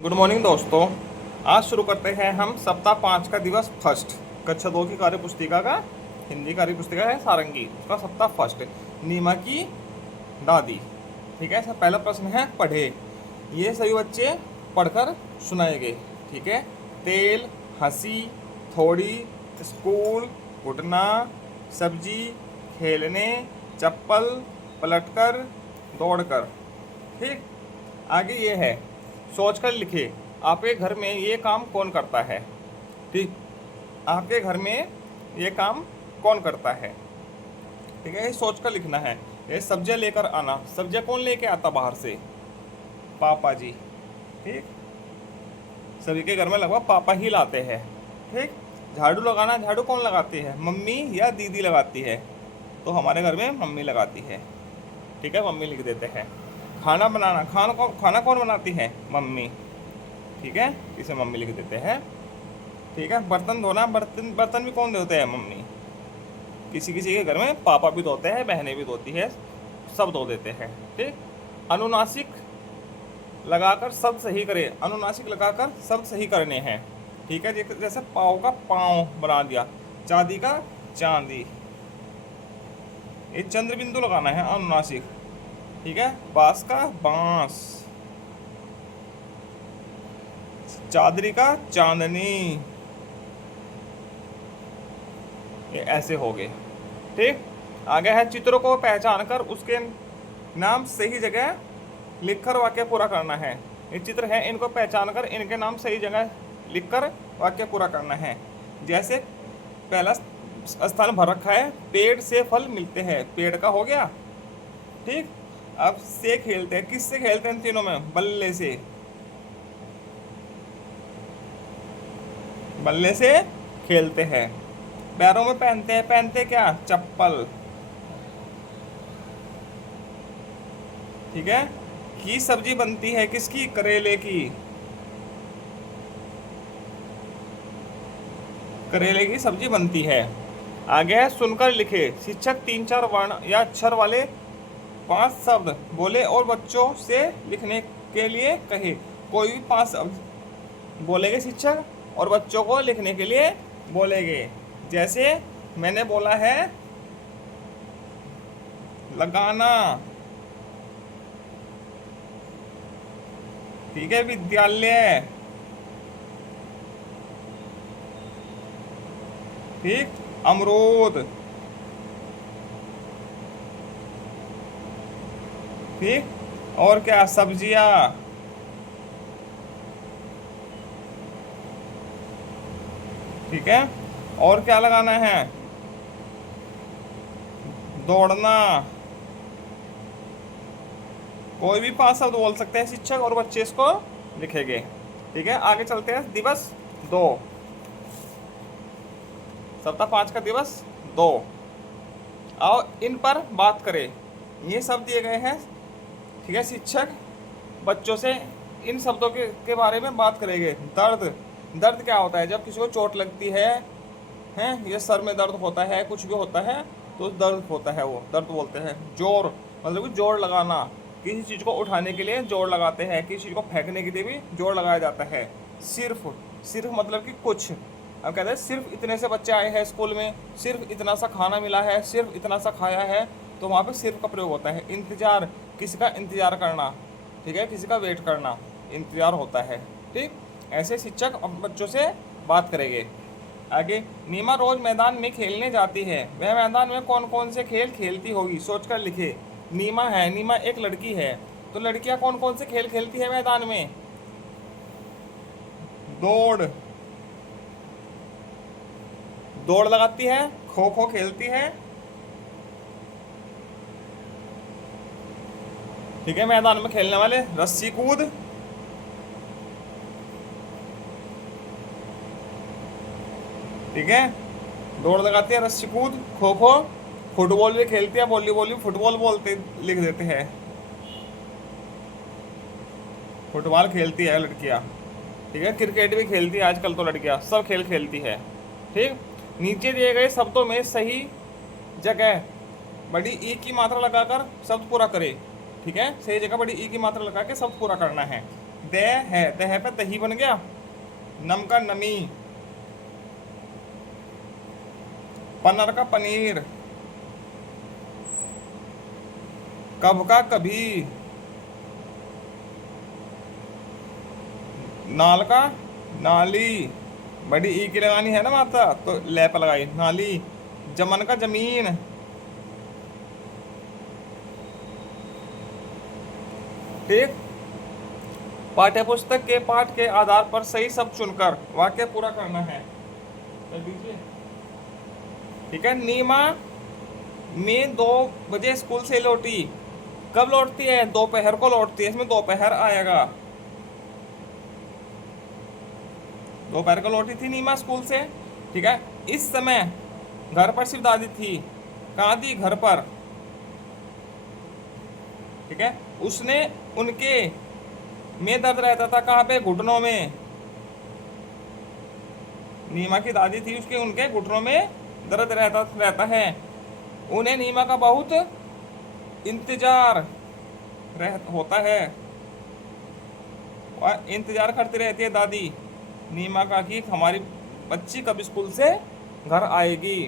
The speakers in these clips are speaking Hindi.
गुड मॉर्निंग दोस्तों। आज शुरू करते हैं हम सप्ताह 5 का दिवस फर्स्ट कक्षा 2 की कार्य पुस्तिका का। हिंदी कार्य पुस्तिका है सारंगी, उसका सप्ताह फर्स्ट नीमा की दादी। ठीक है, सब पहला प्रश्न है पढ़े। ये सभी बच्चे पढ़कर सुनाएंगे। ठीक है, तेल, हंसी, थोड़ी, स्कूल, उठना, सब्जी, खेलने, चप्पल, पलटकर, दौड़कर। ठीक, आगे ये है सोचकर लिखे आपके घर में ये काम कौन करता है। ठीक, आपके घर में ये काम कौन करता है। ठीक है, ये सोचकर लिखना है। ये सब्जियां लेकर आना, सब्जियां कौन लेके आता बाहर से? पापा जी। ठीक, सभी के घर में लगभग पापा ही लाते हैं। ठीक, झाड़ू लगाना, झाड़ू कौन लगाती है? मम्मी या दीदी लगाती है? तो हमारे घर में मम्मी लगाती है। ठीक है, मम्मी लिख देते हैं। खाना बनाना, खाना कौन बनाती है? मम्मी। ठीक है, इसे मम्मी लिख देते हैं। ठीक है, बर्तन धोना, बर्तन बर्तन भी कौन धोते हैं? मम्मी। किसी किसी के घर में पापा भी धोते हैं, बहनें भी धोती है, सब धो देते हैं। ठीक, अनुनासिक लगाकर शब्द सही करे, अनुनासिक लगाकर शब्द सही करने हैं। ठीक है, जैसे पाँव का पाँव बना दिया, चांदी का चांदी। ये चंद्र बिंदु लगाना है, अनुनासिक। ठीक है, बांस का बांस, चादरी का चांदनी। ये ऐसे हो गए। ठीक, आगे है चित्रों को पहचान कर उसके नाम सही जगह लिखकर वाक्य पूरा करना है। ये चित्र है, इनको पहचान कर इनके नाम सही जगह लिखकर वाक्य पूरा करना है। जैसे पहला स्थान भर रखा है, पेड़ से फल मिलते हैं, पेड़ का हो गया। ठीक, अब से खेलते हैं, किससे खेलते हैं इन तीनों में? बल्ले से, बल्ले से खेलते हैं। पैरों में पहनते हैं, पहनते क्या? चप्पल। ठीक है, की सब्जी बनती है किसकी? करेले की, करेले की सब्जी बनती है। आगे है सुनकर लिखे। शिक्षक 3-4 वर्ण या अक्षर वाले 5 शब्द बोले और बच्चों से लिखने के लिए कहे। कोई भी 5 शब्द बोलेंगे शिक्षक और बच्चों को लिखने के लिए बोलेंगे। जैसे मैंने बोला है लगाना। ठीक है, विद्यालय। ठीक, अमरूद। ठीक, और क्या? सब्जियां। ठीक है, और क्या लगाना है? दौड़ना। कोई भी 5 शब्द बोल सकते हैं शिक्षक और बच्चे इसको लिखेंगे। ठीक है, आगे चलते हैं। दिवस 2, सप्ताह 5 का दिवस 2। आओ इन पर बात करें। ये शब्द दिए गए हैं। ठीक है, शिक्षक बच्चों से इन शब्दों के बारे में बात करेंगे। दर्द, दर्द क्या होता है? जब किसी को चोट लगती है, हैं, ये सर में दर्द होता है, कुछ भी होता है तो दर्द होता है, वो दर्द बोलते हैं। जोर मतलब कि जोर लगाना, किसी चीज़ को उठाने के लिए जोर लगाते हैं, किसी चीज़ को फेंकने के लिए भी जोर लगाया जाता है। सिर्फ, सिर्फ मतलब कि कुछ। अब कहते हैं सिर्फ इतने से बच्चे आए हैं स्कूल में, सिर्फ इतना सा खाना मिला है, सिर्फ इतना सा खाया है, तो वहाँ पे सिर्फ का प्रयोग होता है। इंतजार, किसी का इंतजार करना। ठीक है, किसी का वेट करना, इंतजार होता है। ठीक, ऐसे शिक्षक बच्चों से बात करेंगे। आगे, नीमा रोज मैदान में खेलने जाती है, वह मैदान में कौन कौन से खेल खेलती होगी? सोचकर लिखे। नीमा है, नीमा एक लड़की है, तो लड़कियां कौन कौन से खेल खेलती है मैदान में? दौड़, दौड़ लगाती है, खो खो खेलती है। ठीक है, मैदान में खेलने वाले रस्सी कूद। ठीक है, दौड़ लगाती है, रस्सी कूद, खो खो। फुटबॉल भी खेलती है, वॉलीबॉल भी फुटबॉल बोलते लिख देते हैं। फुटबॉल खेलती है लड़कियां। ठीक है, क्रिकेट भी खेलती है आजकल तो लड़कियां, सब खेल खेलती है। ठीक, नीचे दिए गए शब्दों में सही जगह बड़ी ई की मात्रा लगाकर शब्द पूरा करें। ठीक है, सही जगह बड़ी ई की मात्रा लगा के शब्द पूरा करना है। दह पे दही बन गया, नम का नमी, पनर का पनीर, कब का कभी, नाल का नाली, बड़ी ई की लगानी है ना माता तो लैप लगाई नाली, जमन का जमीन, ठीक। पाठ्य पुस्तक के पाठ के आधार पर सही शब्द चुनकर वाक्य पूरा करना है, कर दीजिए। ठीक है। नीमा में 2 बजे स्कूल से लौटी, कब लौटती है? दोपहर को लौटती है, इसमें दोपहर आएगा, दोपहर को लौटी थी नीमा स्कूल से। ठीक है। इस समय घर पर सिर्फ दादी थी, कहाँ थी? घर पर। ठीक है। उसने उनके में दर्द रहता था, कहाँ पे? घुटनों में। नीमा की दादी थी, उसके उनके घुटनों में दर्द रहता है। उन्हें नीमा का बहुत इंतजार होता है, और इंतजार करती रहती है दादी नीमा का कि हमारी बच्ची कब स्कूल से घर आएगी।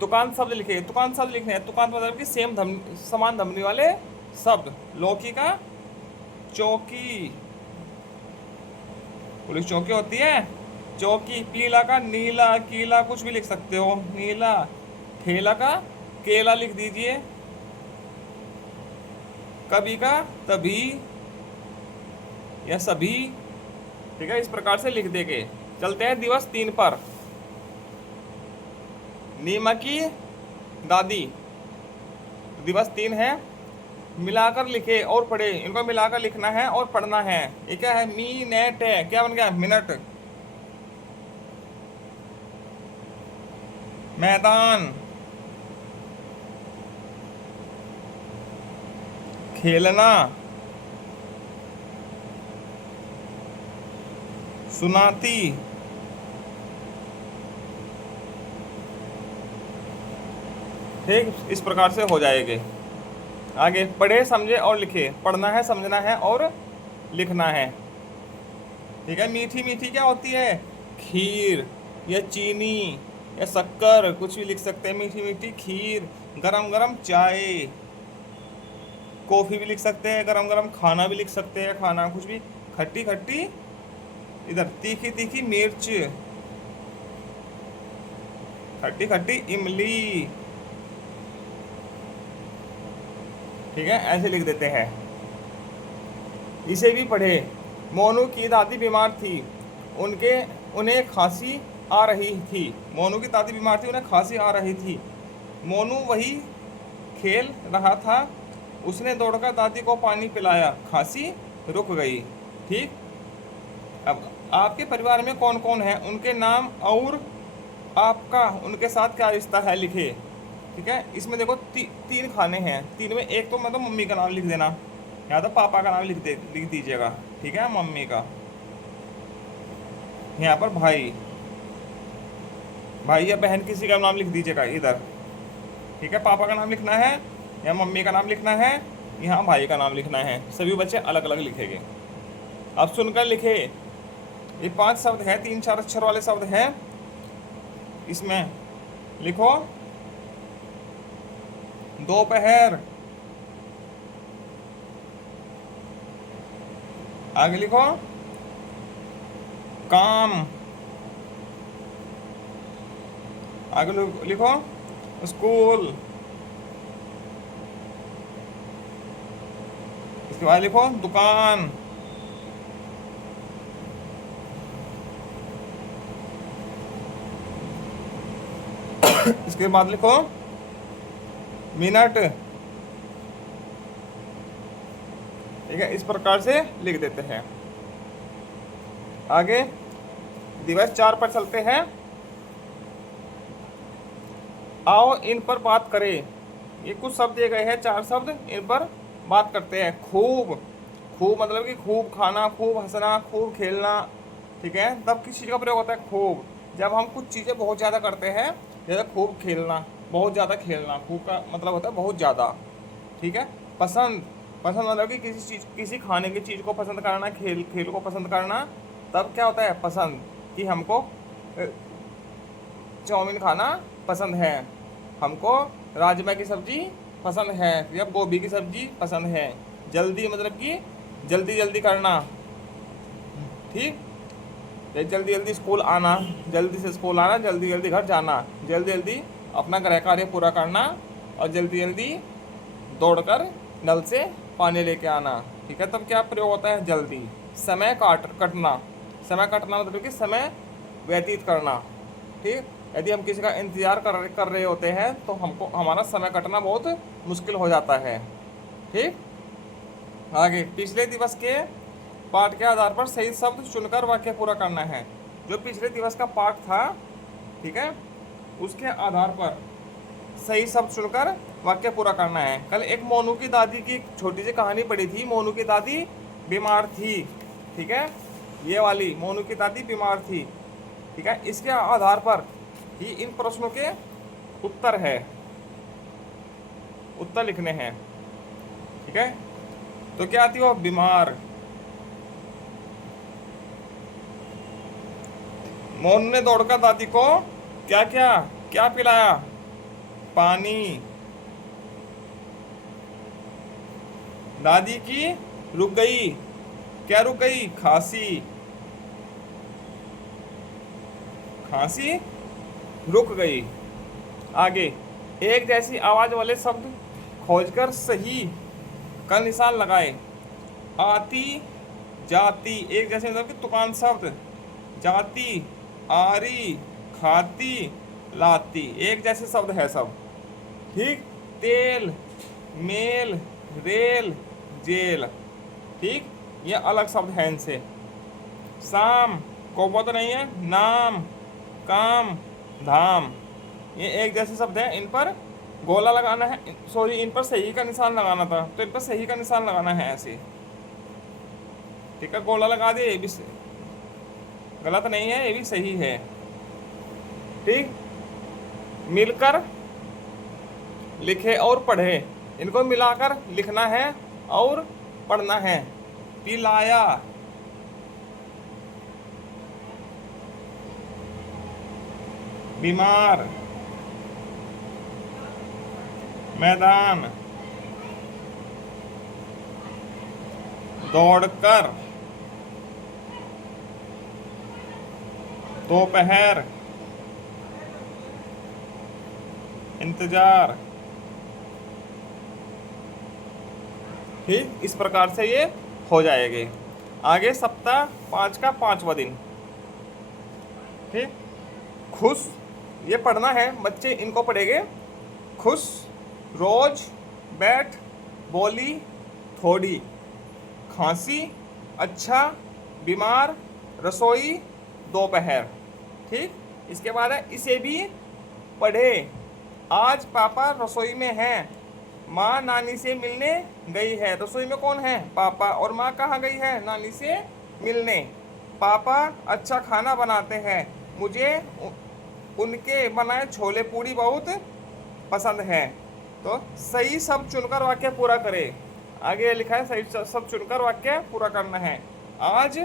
दुकान शब्द लिखे, दुकान शब्द लिखने हैं। दुकान मतलब कि समान धमनी वाले शब्द। लौकी का चौकी, पुलिस चौकी होती है चौकी। पीला का नीला, कीला कुछ भी लिख सकते हो, नीला। ठेला का केला लिख दीजिए। कभी का तभी या सभी। ठीक है। इस प्रकार से लिख देंगे। चलते हैं दिवस 3 पर। नीमा की दादी, दिवस 3 है। मिलाकर लिखे और पढ़े, इनको मिलाकर लिखना है और पढ़ना है। ये क्या है? मीनट है, क्या बन गया? मिनट। मैदान, खेलना, सुनाती, ठीक। इस प्रकार से हो जाएंगे। आगे पढ़े समझे और लिखे, पढ़ना है, समझना है और लिखना है। ठीक है। मीठी मीठी क्या होती है? खीर या चीनी या शक्कर, कुछ भी लिख सकते हैं। मीठी मीठी खीर। गरम गरम चाय, कॉफी भी लिख सकते हैं। गरम गरम खाना भी लिख सकते हैं, खाना कुछ भी। खट्टी खट्टी, इधर तीखी तीखी मिर्च, खट्टी खट्टी इमली। ठीक है। ऐसे लिख देते हैं। इसे भी पढ़े। मोनू की दादी बीमार थी, उन्हें खांसी आ रही थी। मोनू की दादी बीमार थी, उन्हें खांसी आ रही थी। मोनू वही खेल रहा था, उसने दौड़कर दादी को पानी पिलाया, खांसी रुक गई। ठीक। अब आपके परिवार में कौन कौन है, उनके नाम और आपका उनके साथ क्या रिश्ता है लिखे। ठीक है। इसमें देखो 3 खाने हैं। 3 में एक तो मतलब मम्मी का नाम लिख देना, या तो पापा का नाम लिख दीजिएगा। ठीक है। मम्मी का, यहाँ पर भाई या बहन किसी का नाम लिख दीजिएगा इधर। ठीक है। पापा का नाम लिखना है या मम्मी का नाम लिखना है, यहाँ भाई का नाम लिखना है। सभी बच्चे अलग अलग लिखेंगे। अब सुनकर लिखे। ये 5 शब्द है, 3-4 अक्षर वाले शब्द हैं। इसमें लिखो दोपहर, आगे लिखो काम, आगे लिखो स्कूल, इसके बाद लिखो दुकान, इसके बाद लिखो मिनट। ठीक है। इस प्रकार से लिख देते हैं। आगे दिवस 4 पर चलते हैं। आओ इन पर बात करें। ये कुछ शब्द दिए गए हैं, 4 शब्द, इन पर बात करते हैं। खूब, खूब मतलब कि खूब खाना, खूब हंसना, खूब खेलना। ठीक है। तब किस चीज़ का प्रयोग होता है? खूब। जब हम कुछ चीज़ें बहुत ज़्यादा करते हैं, जैसे खूब खेलना, बहुत ज़्यादा खेलना। खूब का मतलब होता है बहुत ज़्यादा। ठीक है। पसंद, पसंद मतलब कि किसी खाने की चीज़ को पसंद करना, खेल को पसंद करना, तब क्या होता है पसंद, कि हमको चाउमीन खाना पसंद है, हमको राजमा की सब्जी पसंद है, या गोभी की सब्जी पसंद है। जल्दी मतलब कि जल्दी जल्दी करना, ठीक। जल्दी जल्दी स्कूल आना, जल्दी से स्कूल आना, जल्दी जल्दी घर जाना, जल्दी जल्दी अपना गृह कार्य पूरा करना, और जल्दी जल्दी दौड़कर नल से पानी लेके आना, ठीक है। तब क्या प्रयोग होता है, जल्दी। समय कटना, समय कटना मतलब कि समय व्यतीत करना, ठीक। यदि हम किसी का इंतजार कर रहे होते हैं तो हमको हमारा समय कटना बहुत मुश्किल हो जाता है, ठीक। आगे पिछले दिवस के पाठ के आधार पर सही शब्द चुनकर वाक्य पूरा करना है। जो पिछले दिवस का पाठ था, ठीक है, उसके आधार पर सही शब्द चुनकर वाक्य पूरा करना है। कल एक मोनू की दादी की छोटी सी कहानी पढ़ी थी। मोनू की दादी बीमार थी, ठीक है, ये वाली मोनू की दादी बीमार थी, ठीक है। इसके आधार पर ही इन प्रश्नों के उत्तर लिखने हैं, ठीक है। तो क्या आती हो, बीमार। मोनू ने दौड़कर दादी को क्या क्या क्या पिलाया, पानी। दादी की रुक गई, क्या रुक गई, खांसी, खांसी रुक गई। आगे एक जैसी आवाज वाले शब्द खोजकर सही का निशान लगाए। आती जाती, एक जैसे मतलब कि तुकान शब्द, जाती, आरी, खाती, लाती, एक जैसे शब्द है सब, ठीक। तेल, मेल, रेल, जेल, ठीक, ये अलग शब्द है इनसे। शाम, कोबा तो नहीं है, नाम, काम, धाम, ये एक जैसे शब्द है। इन पर गोला लगाना है, सॉरी इन पर सही का निशान लगाना था, तो इन पर सही का निशान लगाना है ऐसे, ठीक है। गोला लगा दिए, ये भी गलत नहीं है, ये भी सही है, ठीक। मिलकर लिखे और पढ़े, इनको मिलाकर लिखना है और पढ़ना है। पिलाया, बीमार, मैदान, दौड़कर, दोपहर, इंतजार, ठीक। इस प्रकार से ये हो जाएंगे। आगे सप्ताह 5 का 5वां दिन, ठीक। खुश, ये पढ़ना है बच्चे, इनको पढ़ेंगे। खुश, रोज, बैठ, बोली, थोड़ी, खांसी, अच्छा, बीमार, रसोई, दोपहर, ठीक। इसके बाद है इसे भी पढ़े। आज पापा रसोई में हैं, माँ नानी से मिलने गई है। रसोई में कौन है, पापा, और माँ कहाँ गई है, नानी से मिलने। पापा अच्छा खाना बनाते हैं, मुझे उनके बनाए छोले पूड़ी बहुत पसंद है। तो सही शब्द चुनकर वाक्य पूरा करें। आगे लिखा है सही शब्द चुनकर वाक्य पूरा करना है। आज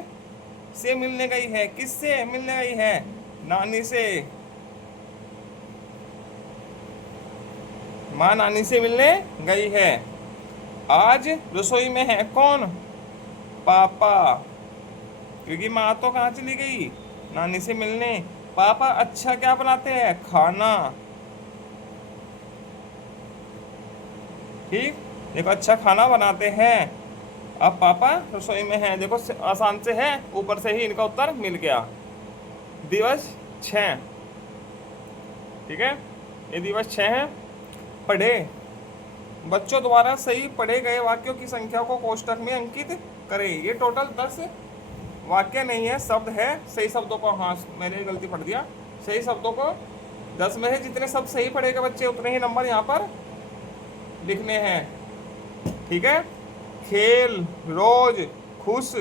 से मिलने गई है, किससे मिलने गई है, नानी से। माँ नानी से मिलने गई है। आज रसोई में है कौन, पापा, क्योंकि माँ तो कहाँ चली गई, नानी से मिलने। पापा अच्छा क्या बनाते हैं, खाना, ठीक। देखो अच्छा खाना बनाते हैं। अब पापा रसोई में हैं, देखो आसान से है, ऊपर से ही इनका उत्तर मिल गया। दिवस 6, ठीक है, ये दिवस 6 है। पढ़े, बच्चों द्वारा सही पढ़े गए वाक्यों की संख्या को कोष्टक में अंकित करें। ये टोटल 10 वाक्य नहीं है, शब्द है। सही शब्दों को, हाँ मैंने गलती पढ़ दिया, सही शब्दों को 10 में है। जितने शब्द सही पढ़ेगा बच्चे उतने ही नंबर यहाँ पर लिखने हैं, ठीक है। खेल, रोज, खुश,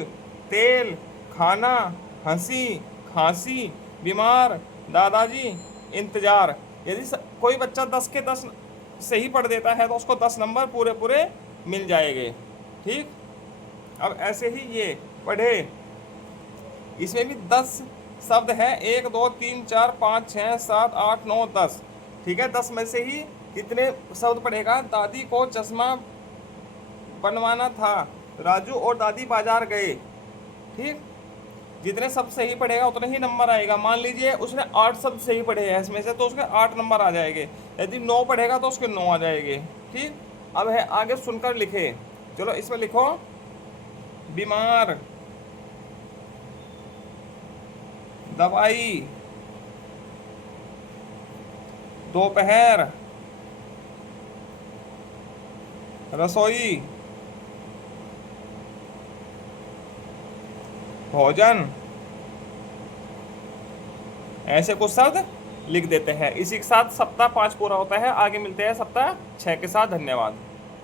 तेल, खाना, हंसी, खांसी, बीमार, दादाजी, इंतजार। यदि कोई बच्चा 10 के 10 सही पढ़ देता है तो उसको 10 नंबर पूरे पूरे मिल जाएंगे, ठीक। अब ऐसे ही ये पढ़े, इसमें भी 10 शब्द हैं, 1 2 3 4 5 6 7 8 9 10। ठीक है, 10 में से ही कितने शब्द पढ़ेगा? दादी को चश्मा बनवाना था, राजू और दादी बाजार गए। ठीक, जितने शब्द सही पढ़ेगा उतने ही नंबर आएगा। मान लीजिए उसने 8 शब्द सही पढ़े हैं इसमें से, तो उसके 8 नंबर आ जाएंगे। यदि 9 पढ़ेगा तो उसके 9 आ जाएंगे। ठीक, अब है आगे सुनकर लिखे। चलो इसमें लिखो, बीमार, दवाई, दोपहर, रसोई, भोजन, ऐसे कुछ शब्द लिख देते हैं। इसी के साथ सप्ताह 5 पूरा होता है। आगे मिलते हैं सप्ताह 6 के साथ। धन्यवाद।